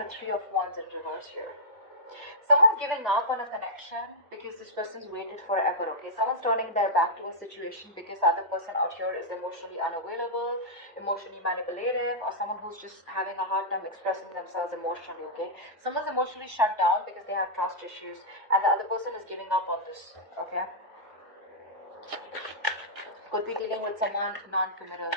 and the Three of Wands in reverse here. Someone's giving up on a connection because this person's waited forever, okay? Someone's turning their back to a situation because the other person out here is emotionally unavailable, emotionally manipulative, or someone who's just having a hard time expressing themselves emotionally, okay? Someone's emotionally shut down because they have trust issues, and the other person is giving up on this, okay? Could be dealing with someone non-committal.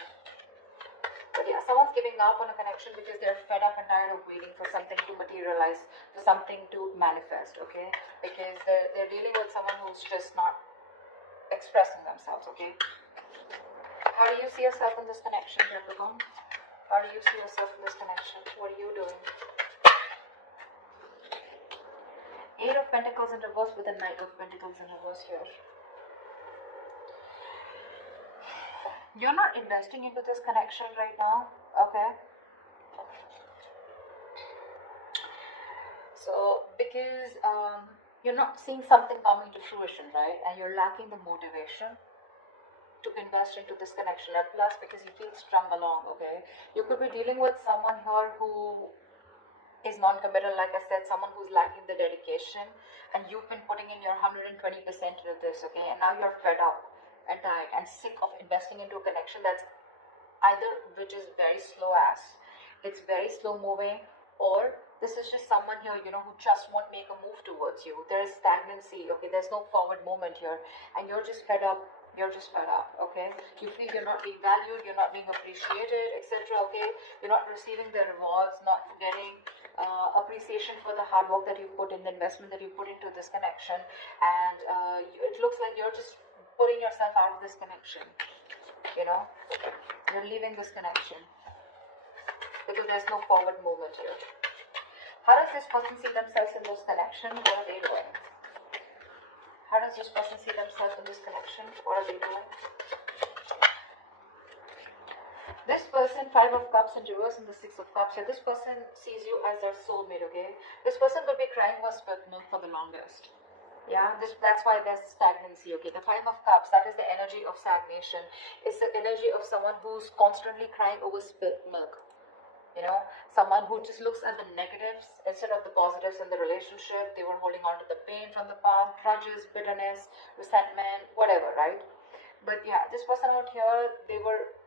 But yeah, someone's giving up on a connection because they're fed up and tired of waiting for something to materialize, for something to manifest, okay? Because they're dealing with someone who's just not expressing themselves, okay? How do you see yourself in this connection, Capricorn? How do you see yourself in this connection? What are you doing? Eight of Pentacles in reverse with a Knight of Pentacles in reverse here. You're not investing into this connection right now, okay? So, because you're not seeing something coming to fruition, right? And you're lacking the motivation to invest into this connection. And plus, because you feel strung along, okay? You could be dealing with someone here who is non-committal, like I said, someone who's lacking the dedication, and you've been putting in your 120% into this, okay? And now you're fed up and tired and sick of investing into a connection that's either which is very slow it's very slow moving, or this is just someone here, you know, who just won't make a move towards you. There is stagnancy, okay? There's no forward movement here, and you're just fed up. You're just fed up, okay? You feel you're not being valued, you're not being appreciated, etc., okay? You're not receiving the rewards, not getting appreciation for the hard work that you put in, the investment that you put into this connection, and it looks like you're just putting yourself out of this connection, you know? You're leaving this connection because there's no forward movement here. How does this person see themselves in this connection? What are they doing? How does this person see themselves in this connection? What are they doing? This person, Five of Cups in reverse and the Six of Cups here. This person sees you as their soulmate, okay? This person could be crying for spilled milk for the longest. Yeah, that's why there's stagnancy, okay? The Five of Cups, that is the energy of stagnation. It's the energy of someone who's constantly crying over spilled milk. You know, someone who just looks at the negatives instead of the positives in the relationship. They were holding on to the pain from the past, grudges, bitterness, resentment, whatever, right? But yeah, this person out here, they were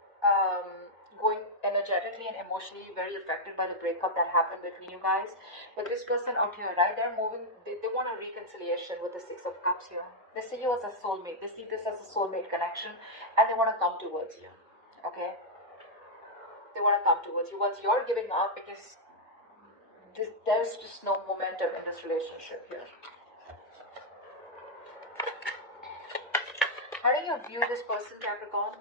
going energetically and emotionally very affected by the breakup that happened between you guys. But this person out here, right, they're moving, they want a reconciliation with the Six of Cups here. They see you as a soulmate. They see this as a soulmate connection, and they want to come towards you, okay? They want to come towards you once you're giving up, because there's just no momentum in this relationship here. How do you view this person, Capricorn?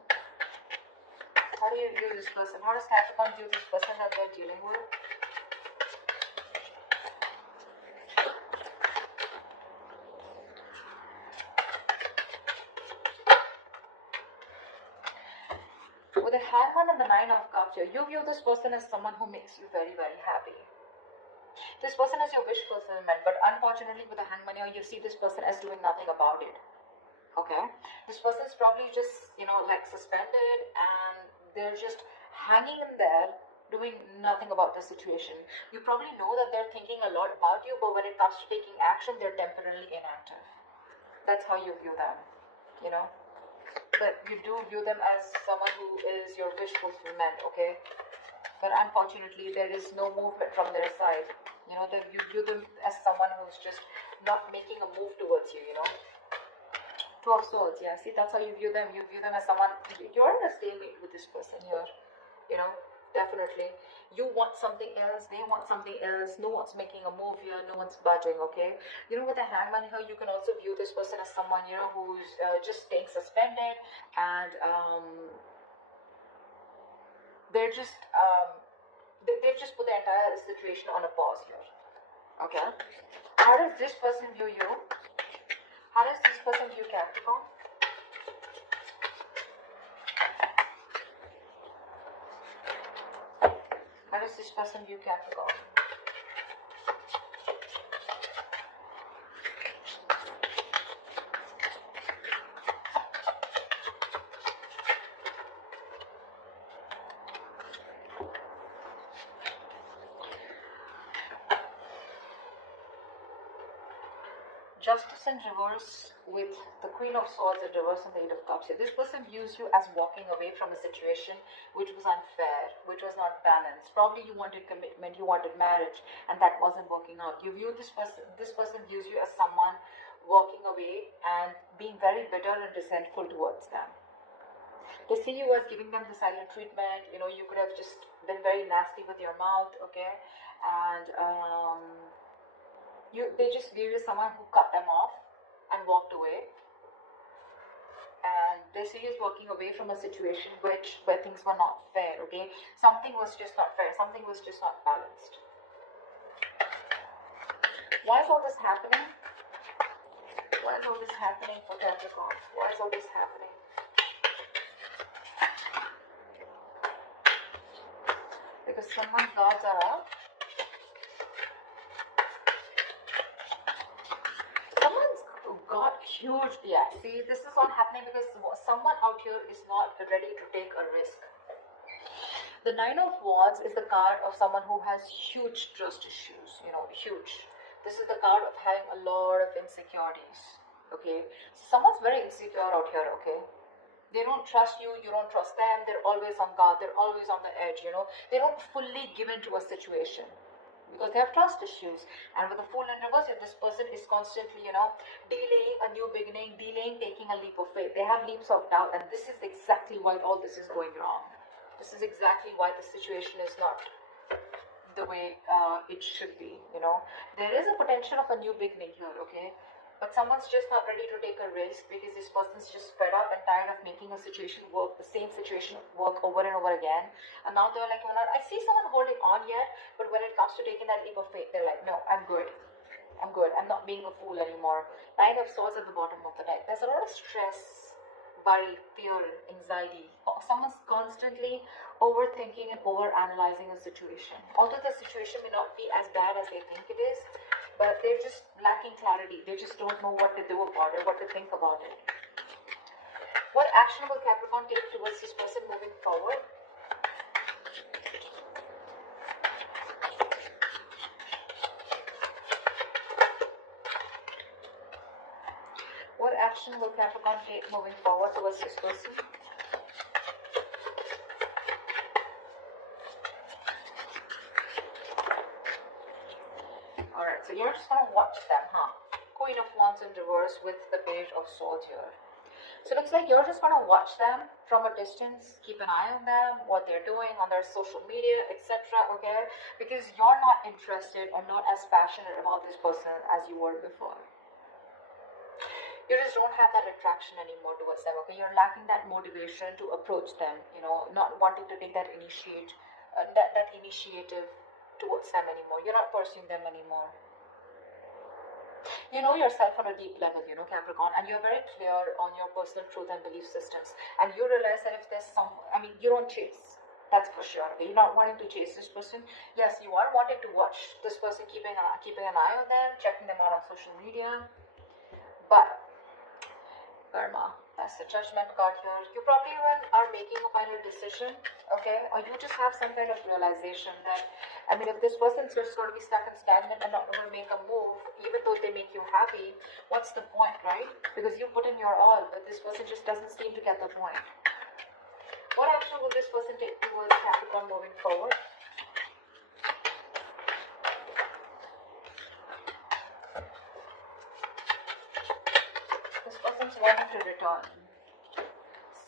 How do you view this person? How does Capricorn view this person that they're dealing with? With the Hangman and the Nine of Cups here, you view this person as someone who makes you very, very happy. This person is your wish fulfillment, but unfortunately with the Hangman here, you see this person as doing nothing about it. Okay? This person is probably just, you know, like suspended, and they're just hanging in there, doing nothing about the situation. You probably know that they're thinking a lot about you, but when it comes to taking action, they're temporarily inactive. That's how you view them, you know? But you do view them as someone who is your wish fulfillment, okay? But unfortunately, there is no movement from their side. You know, you view them as someone who's just not making a move towards you, you know? Two of Swords, yeah. See, that's how you view them. You view them as someone, you're in a stalemate with this person here, you know? Definitely. You want something else, they want something else, no one's making a move here, no one's budging, okay? You know, with the Hangman here, you can also view this person as someone, you know, who's just staying suspended, and they're just, they've just put the entire situation on a pause here, okay? How does this person view you? How does this person view Capricorn? How does this person view Capricorn? Justice in reverse with the Queen of Swords in reverse and the Eight of Cups here. This person views you as walking away from a situation which was unfair, which was not balanced. Probably you wanted commitment, you wanted marriage, and that wasn't working out. You view this person views you as someone walking away and being very bitter and resentful towards them. They see you as giving them the silent treatment. You know, you could have just been very nasty with your mouth, okay? And they just view you as someone who cut them off and walked away. And they see you as walking away from a situation where things were not fair, okay? Something was just not fair. Something was just not balanced. Why is all this happening? Why is all this happening for Capricorn? Why is all this happening? Because someone's guards are up. Someone's got huge, yeah. See, this is all happening because someone out here is not ready to take a risk. The Nine of Wands is the card of someone who has huge trust issues, you know, huge. This is the card of having a lot of insecurities, okay? Someone's very insecure out here, okay? They don't trust you, you don't trust them, they're always on guard, they're always on the edge, you know. They don't fully give into a situation because they have trust issues. And with the Fool in reverse, if this person is constantly, you know, delaying a new beginning, delaying taking a leap of faith. They have leaps of doubt, and this is exactly why all this is going wrong. This is exactly why the situation is not the way it should be, you know. There is a potential of a new beginning here, okay? But someone's just not ready to take a risk because this person's just fed up and tired of making a situation work, the same situation work over and over again. And now they're like, well, I see someone holding on yet, but when it comes to taking that leap of faith, they're like, no, I'm good. I'm good. I'm not being a fool anymore. Nine of Swords at the bottom of the deck. There's a lot of stress, worry, fear, anxiety. Someone's constantly overthinking and overanalyzing a situation. Although the situation may not be as bad as they think it is, but they're just lacking clarity. They just don't know what to do about it, what to think about it. What action will Capricorn take towards this person moving forward? What action will Capricorn take moving forward towards this person? Alright, so you're just going to watch them, huh? Queen of Wands in reverse with the Page of Swords here. So it looks like you're just going to watch them from a distance, keep an eye on them, what they're doing on their social media, etc., okay? Because you're not interested or not as passionate about this person as you were before. You just don't have that attraction anymore towards them, okay? You're lacking that motivation to approach them, you know, not wanting to take that initiative towards them anymore. You're not pursuing them anymore. You know yourself on a deep level, you know, Capricorn, and you're very clear on your personal truth and belief systems. And you realize that if there's you don't chase. That's for sure. Okay? You're not wanting to chase this person. Yes, you are wanting to watch this person, keeping an eye on them, checking them out on social media. But karma, that's the Judgment card here. You probably even are making a final decision, okay? Or you just have some kind of realization that, if this person's just going to be stuck and stagnant and not going to make a move, even though they make you happy, what's the point, right? Because you put in your all, but this person just doesn't seem to get the point. What action will this person take towards Capricorn moving forward? This person's wanting to return.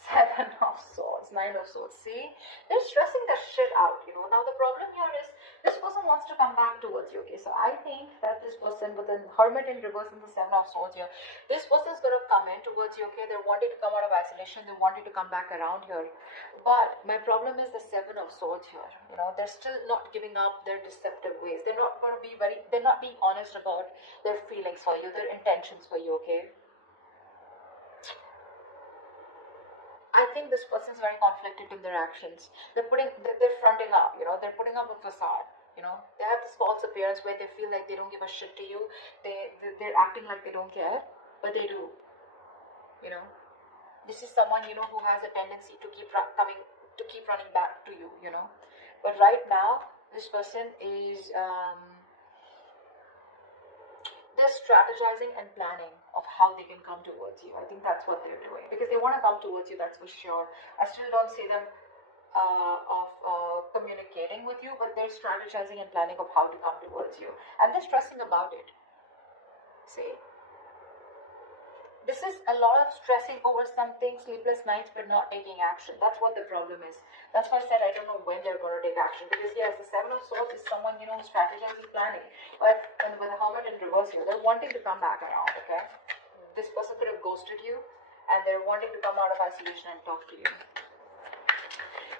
Seven of Swords, Nine of Swords. See, they're stressing the shit out, you know. Now the problem here is this person wants to come back towards you, okay? So I think that this person with the Hermit in reverse and the Seven of Swords here, this person's going to come in towards you, okay? They're wanting to come out of isolation, they want you to come back around here. But my problem is the Seven of Swords here, you know. They're still not giving up their deceptive ways. They're not going to be they're not being honest about their feelings for you, their intentions for you, okay? I think this person's very conflicted in their actions. They're fronting up, you know, they're putting up a facade, you know. They have this false appearance where they feel like they don't give a shit to you. They're acting like they don't care, but they do, you know. This is someone, you know, who has a tendency to keep running back to you, you know. But right now, this person is they're strategizing and planning of how they can come towards you. I think that's what they're doing because they want to come towards you, that's for sure. I still don't see them communicating with you, but they're strategizing and planning of how to come towards you, and they're stressing about it. See, this is a lot of stressing over something, sleepless nights, but not taking action. That's what the problem is. That's why I said I don't know when they're going to take action. Because yes, the Seven of Swords is someone, strategizing, planning. But with the Hermit in reverse here, they're wanting to come back around, okay? This person could have ghosted you, and they're wanting to come out of isolation and talk to you.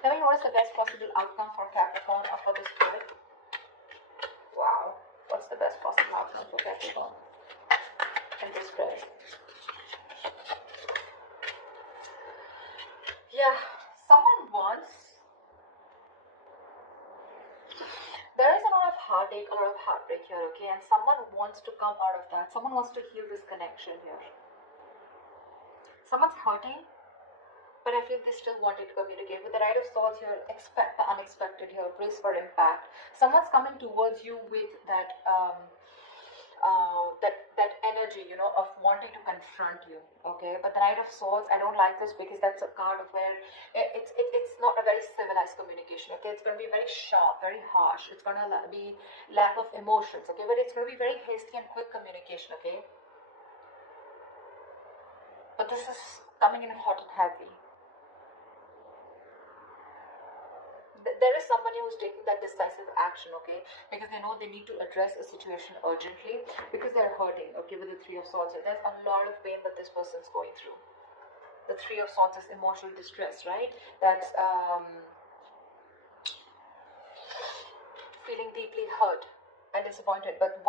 Tell me, what is the best possible outcome for Capricorn or for this spirit? Wow. What's the best possible outcome for Capricorn in this spirit? Yeah, someone wants, there is a lot of heartache, a lot of heartbreak here, okay, and someone wants to come out of that. Someone wants to heal this connection here. Someone's hurting, but I feel they still wanted to communicate. With the Knight of Swords here, expect the unexpected here, brace for impact. Someone's coming towards you with that that energy, of wanting to confront you, okay? But the Knight of Swords, I don't like this because that's a card of where it's not a very civilized communication, okay? It's going to be very sharp, very harsh. It's going to be lack of emotions, okay? But it's going to be very hasty and quick communication, okay? But this is coming in hot and heavy. There is somebody who's taking that decisive action, okay, because they know they need to address a situation urgently because they're hurting, okay, with the Three of Swords. There's a lot of pain that this person's going through. The Three of Swords is emotional distress, right? That's feeling deeply hurt and disappointed. But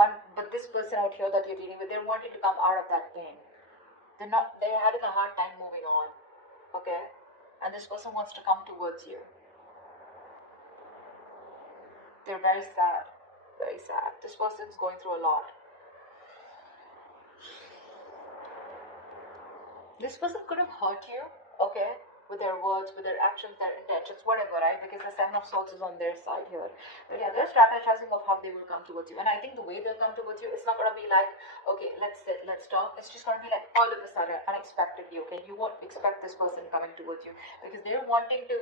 this person out here that you're dealing with, they're wanting to come out of that pain. They're having a hard time moving on, okay, and this person wants to come towards you. They're very sad, very sad. This person's going through a lot. This person could have hurt you, okay, with their words, with their actions, their intentions, whatever, right? Because the Seven of Swords is on their side here. But yeah, they're strategizing of how they will come towards you. And I think the way they'll come towards you, it's not going to be like, okay, let's sit, let's talk. It's just going to be like all of a sudden, unexpectedly, okay? You won't expect this person coming towards you because they're wanting to